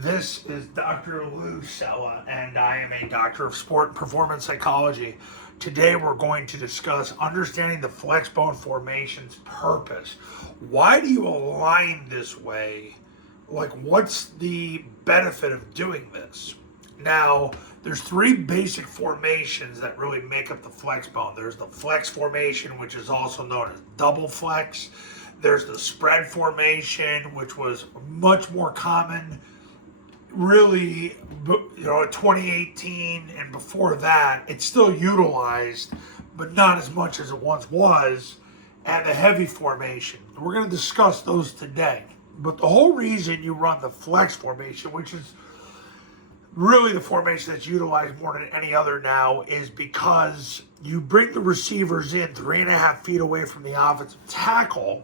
This is Dr. Lou Sella, and I am a doctor of sport and performance psychology. Today we're going to discuss understanding the flexbone formation's purpose. Why do you align this way? Like, what's the benefit of doing this? Now, there's three basic formations that really make up the flexbone. There's the flex formation, which is also known as double flex. There's the spread formation, which was much more common really, in 2018 and before that. It's still utilized, but not as much as it once was. And the heavy formation. We're going to discuss those today. But the whole reason you run the flex formation, which is really the formation that's utilized more than any other now, is because you bring the receivers in 3.5 feet away from the offensive tackle.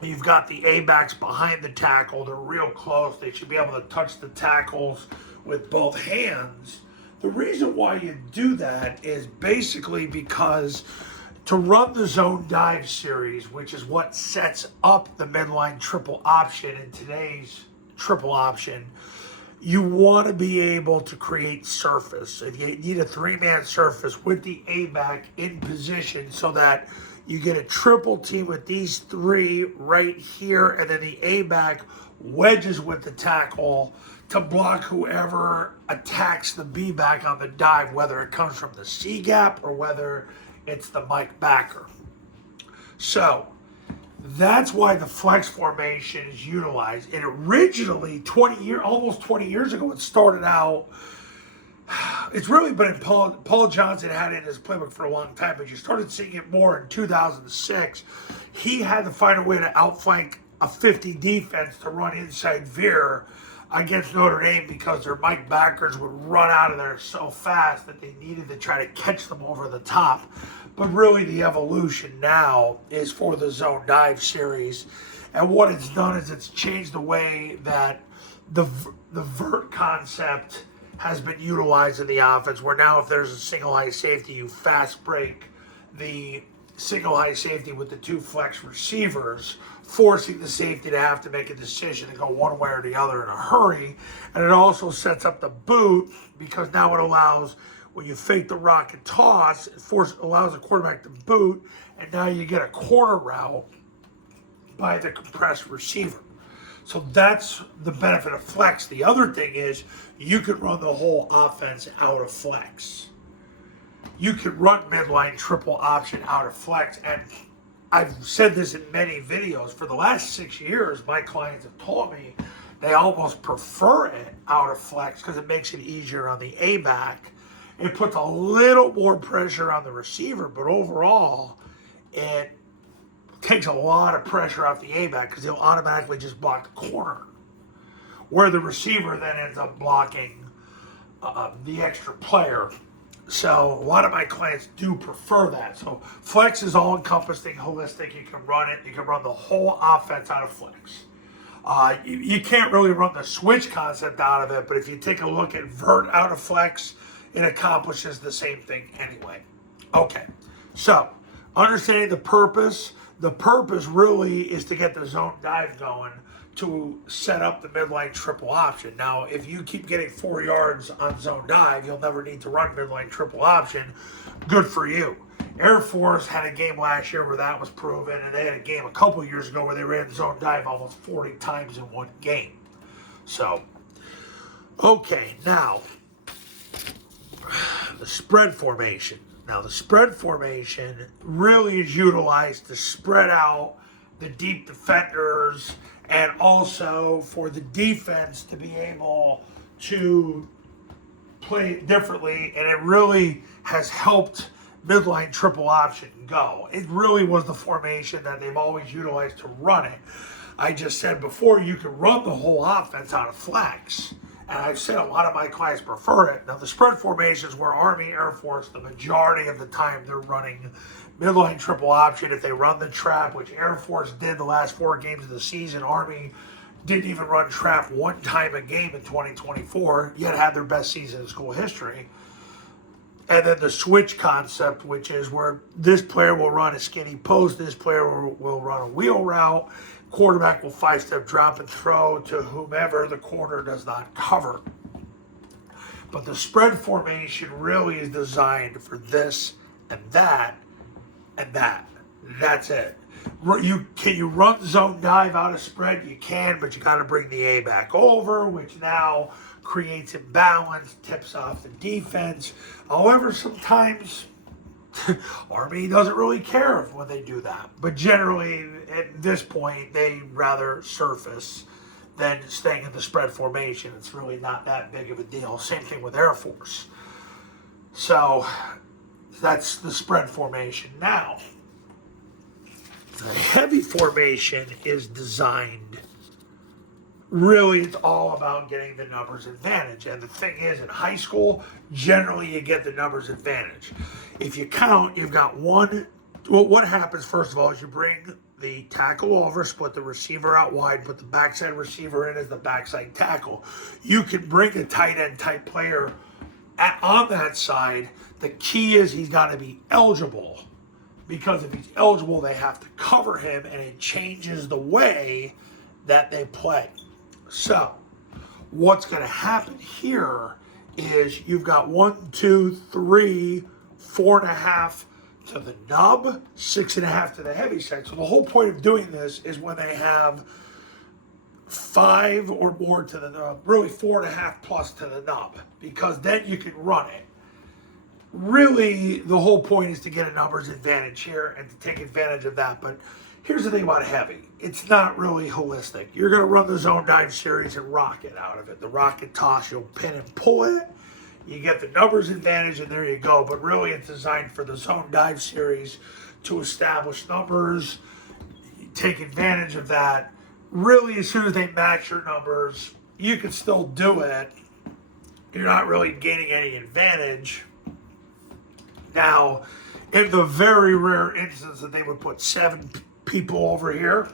You've got the A-backs behind the tackle. They're real close. They should be able to touch the tackles with both hands. The reason why you do that is basically because to run the zone dive series, which is what sets up the midline triple option in today's triple option, you want to be able to create surface. If you need a three-man surface with the A-back in position so that you get a triple team with these three right here, and then the A-back wedges with the tackle to block whoever attacks the B-back on the dive, whether it comes from the C-gap or whether it's the Mike backer. So that's why the flex formation is utilized. And originally, almost 20 years ago, it started out. It's really been Paul Johnson had it in his playbook for a long time, but you started seeing it more in 2006. He had to find a way to outflank a 50 defense to run inside veer against Notre Dame because their Mike backers would run out of there so fast that they needed to try to catch them over the top. But really the evolution now is for the zone dive series. And what it's done is it's changed the way that the vert concept has been utilized in the offense, where now if there's a single high safety, you fast break the single high safety with the two flex receivers, forcing the safety to have to make a decision to go one way or the other in a hurry. And it also sets up the boot, because now it allows, when you fake the rock and toss, it allows the quarterback to boot, and now you get a corner route by the compressed receiver. So that's the benefit of flex. The other thing is you could run the whole offense out of flex. You could run midline triple option out of flex. And I've said this in many videos. For the last 6 years, my clients have told me they almost prefer it out of flex because it makes it easier on the A-back. It puts a little more pressure on the receiver, but overall, it takes a lot of pressure off the A-back because he'll automatically just block the corner, where the receiver then ends up blocking the extra player. So a lot of my clients do prefer that. So flex is all-encompassing, holistic. You can run it. You can run the whole offense out of flex. You can't really run the switch concept out of it, but if you take a look at vert out of flex, it accomplishes the same thing anyway. Okay, so understanding the purpose. The purpose really is to get the zone dive going to set up the midline triple option. Now, if you keep getting 4 yards on zone dive, you'll never need to run midline triple option. Good for you. Air Force had a game last year where that was proven, and they had a game a couple years ago where they ran zone dive almost 40 times in one game. So, okay, now, the spread formation. Now, the spread formation really is utilized to spread out the deep defenders and also for the defense to be able to play differently, and it really has helped midline triple option go. It really was the formation that they've always utilized to run it. I just said before, you can run the whole offense out of flex. And I've said a lot of my clients prefer it. Now, the spread formations where Army, Air Force, the majority of the time they're running midline triple option. If they run the trap, which Air Force did the last 4 games of the season, Army didn't even run trap one time a game in 2024, yet had their best season in school history. And then the switch concept, which is where this player will run a skinny post, this player will run a wheel route, Quarterback will 5-step drop and throw to whomever the corner does not cover. But the spread formation really is designed for this and that and that. That's it. Can you run zone dive out of spread? You can, but you got to bring the A back over, which now creates imbalance, tips off the defense. However, sometimes Army doesn't really care when they do that. But generally, at this point, they rather surface than staying in the spread formation. It's really not that big of a deal. Same thing with Air Force. So that's the spread formation. Now, the heavy formation is designed, really it's all about getting the numbers advantage. And the thing is, in high school, generally you get the numbers advantage. If you count, you've got one. Well, what happens, first of all, is you bring the tackle over, split the receiver out wide, put the backside receiver in as the backside tackle. You can bring a tight end type player on that side. The key is he's got to be eligible, because if he's eligible, they have to cover him, and it changes the way that they play. So what's going to happen here is you've got 1, 2, 3, 4.5 to the nub, 6.5 to the heavy side. So the whole point of doing this is when they have 5 or more to the nub, really 4.5 plus to the nub, because then you can run it. Really, the whole point is to get a numbers advantage here and to take advantage of that. But here's the thing about heavy. It's not really holistic. You're going to run the zone dive series and rocket out of it. The rocket toss, you'll pin and pull it. You get the numbers advantage, and there you go. But really, it's designed for the zone dive series to establish numbers. You take advantage of that. Really, as soon as they match your numbers, you can still do it. You're not really gaining any advantage. Now, in the very rare instance that they would put 7 people over here,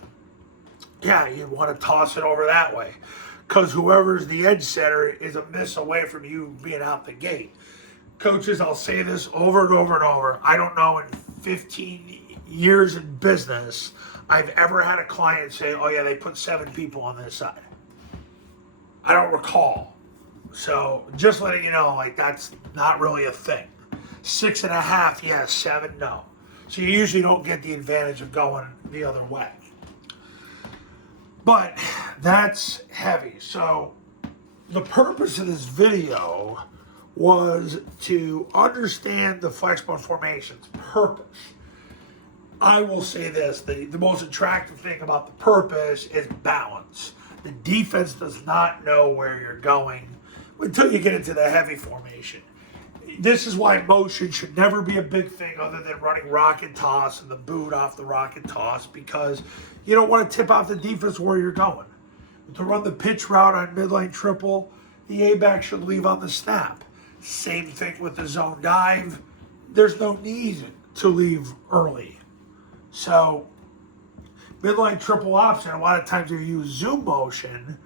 yeah, you want to toss it over that way, because whoever's the edge setter is a miss away from you being out the gate. Coaches, I'll say this over and over and over. I don't know in 15 years in business I've ever had a client say, oh yeah, they put 7 people on this side. I don't recall. So just letting you know, like, that's not really a thing. 6.5, yes. 7, no. So you usually don't get the advantage of going the other way. But that's heavy. So the purpose of this video was to understand the Flexbone formation's purpose. I will say this, the most attractive thing about the purpose is balance. The defense does not know where you're going until you get into the heavy formation. This is why motion should never be a big thing other than running rocket toss and the boot off the rocket toss, because you don't want to tip off the defense where you're going. To run the pitch route on midline triple, the A-back should leave on the snap. Same thing with the zone dive. There's no need to leave early. So midline triple option, a lot of times if you use zoom motion,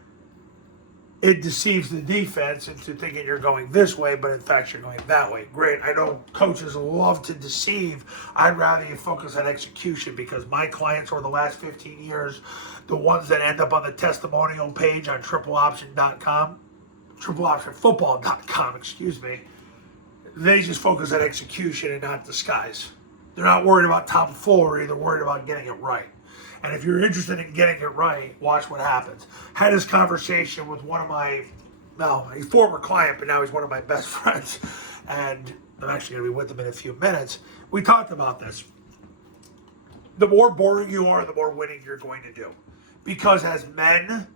it deceives the defense into thinking you're going this way, but in fact you're going that way. Great. I know coaches love to deceive. I'd rather you focus on execution, because my clients over the last 15 years, the ones that end up on the testimonial page on tripleoptionfootball.com, they just focus on execution and not disguise. They're not worried about tomfoolery. They're worried about getting it right. And if you're interested in getting it right, watch what happens. Had this conversation with one of my, a former client, but now he's one of my best friends. And I'm actually going to be with him in a few minutes. We talked about this. The more boring you are, the more winning you're going to do. Because as men,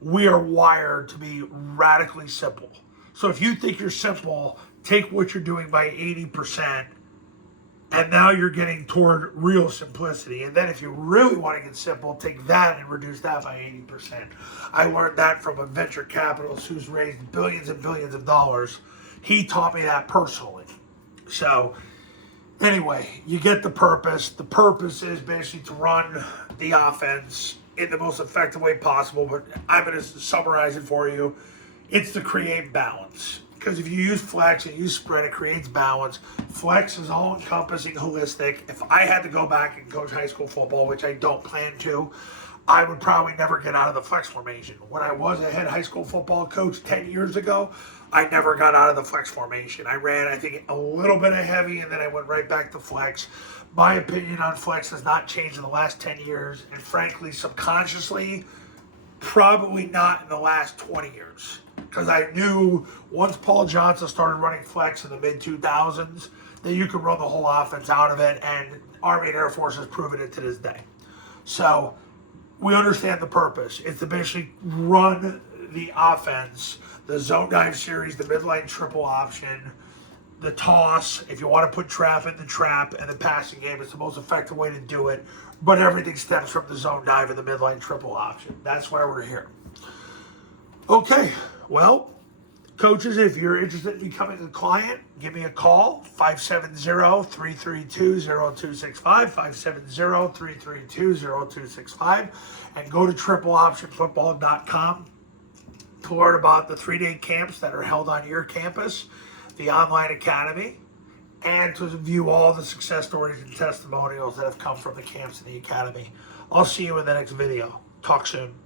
we are wired to be radically simple. So if you think you're simple, take what you're doing by 80%. And now you're getting toward real simplicity. And then if you really want to get simple, take that and reduce that by 80%. I learned that from a venture capitalist who's raised billions and billions of dollars. He taught me that personally. So anyway, you get the purpose. The purpose is basically to run the offense in the most effective way possible. But I'm going to summarize it for you. It's to create balance. Because if you use flex and use spread, it creates balance. Flex is all-encompassing, holistic. If I had to go back and coach high school football, which I don't plan to, I would probably never get out of the flex formation. When I was a head high school football coach 10 years ago, I never got out of the flex formation. I ran, I think, a little bit of heavy, and then I went right back to flex. My opinion on flex has not changed in the last 10 years, and frankly, subconsciously, probably not in the last 20 years. Because I knew once Paul Johnson started running flex in the mid-2000s, that you could run the whole offense out of it, and Army and Air Force has proven it to this day. So we understand the purpose. It's to basically run the offense, the zone dive series, the midline triple option, the toss. If you want to put trap in the trap, and the passing game, it's the most effective way to do it. But everything stems from the zone dive and the midline triple option. That's why we're here. Okay, well, coaches, if you're interested in becoming a client, give me a call, 570-332-0265, 570-332-0265, and go to tripleoptionfootball.com to learn about the 3-day camps that are held on your campus, the online academy, and to view all the success stories and testimonials that have come from the camps in the academy. I'll see you in the next video. Talk soon.